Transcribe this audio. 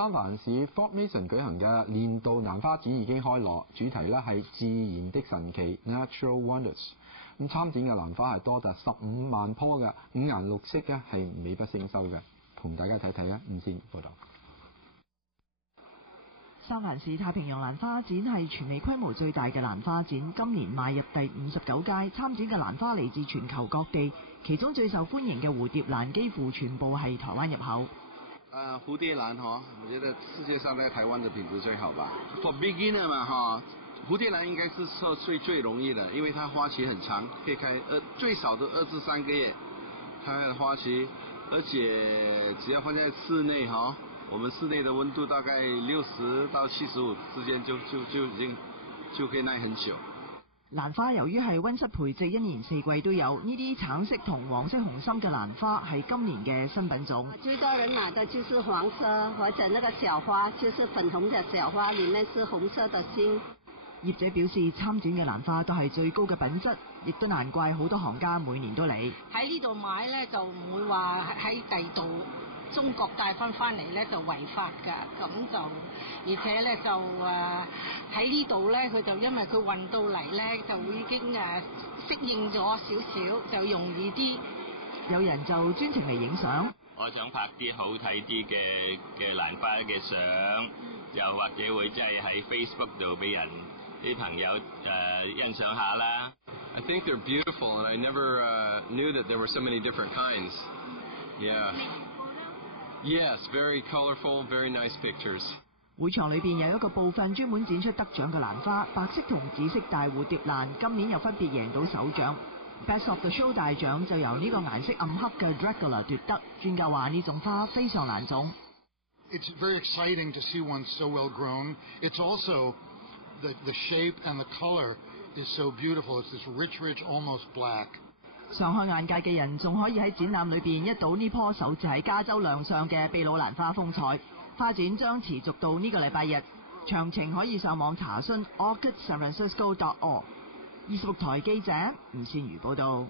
三藩市 Fort Mason 舉行嘅年度蘭花展已經開鑼，主題咧係自然的神奇 Natural Wonders。咁參展嘅蘭花係多達15萬棵嘅，五顏六色嘅，係美不勝收嘅。同大家睇睇啦，伍先報道。三藩市太平洋蘭花展係全美規模最大嘅蘭花展，今年邁入第59屆，參展嘅蘭花嚟自全球各地，其中最受歡迎嘅蝴蝶蘭幾乎全部係台灣入口。蝴蝶蘭我覺得世界上在台灣的品質最好吧。For beginner 嘛蝴蝶蘭應該是最容易的，因為它花期很長，可以開最少都2至3個月，它的花期，而且只要放在室內我們室內的溫度大概60到75之間就已經就可以耐很久。蘭花由於係溫室培植，一年四季都有，呢啲橙色同黃色紅心嘅蘭花係今年嘅新品種。最多人拿的就是黃色或者那個小花，就是粉紅的小花，裏面是紅色的心。業者表示參展嘅蘭花都係最高嘅品質，亦都難怪好多行家每年都嚟。喺呢度買呢，就唔會話喺第度中國帶翻嚟呢就違法㗎，咁就而且呢，就喺呢度呢，佢就因為佢運到嚟呢，就已經適應咗少少，就容易啲。有人就專程嚟影相，我想拍啲好睇啲嘅蘭花嘅相，又或者會真係喺 Facebook 度俾人啲朋友欣賞下啦。I think they're beautiful, and I never knew that there were so many different kinds. Yeah. Yes, very colorful, very nice pictures. 會場裏邊有一個部分專門展出得獎嘅蘭花，白色同紫色大蝴蝶蘭今年又分別贏到首獎。Best of the Show 大獎就由呢個顏色暗黑嘅 Dracula 奪得。專家話呢種花非常難種。It's very exciting to see one so well grown. It's also the shape and the color is so beautiful. It's this rich, almost black. 上開眼界嘅人仲可以喺展覽裏邊一睹呢棵首次喺加州亮相嘅秘魯蘭花風采。花展將持續到呢個禮拜日，詳情可以上網查詢 orchidsanfrancisco.org。26台記者吳善如報道。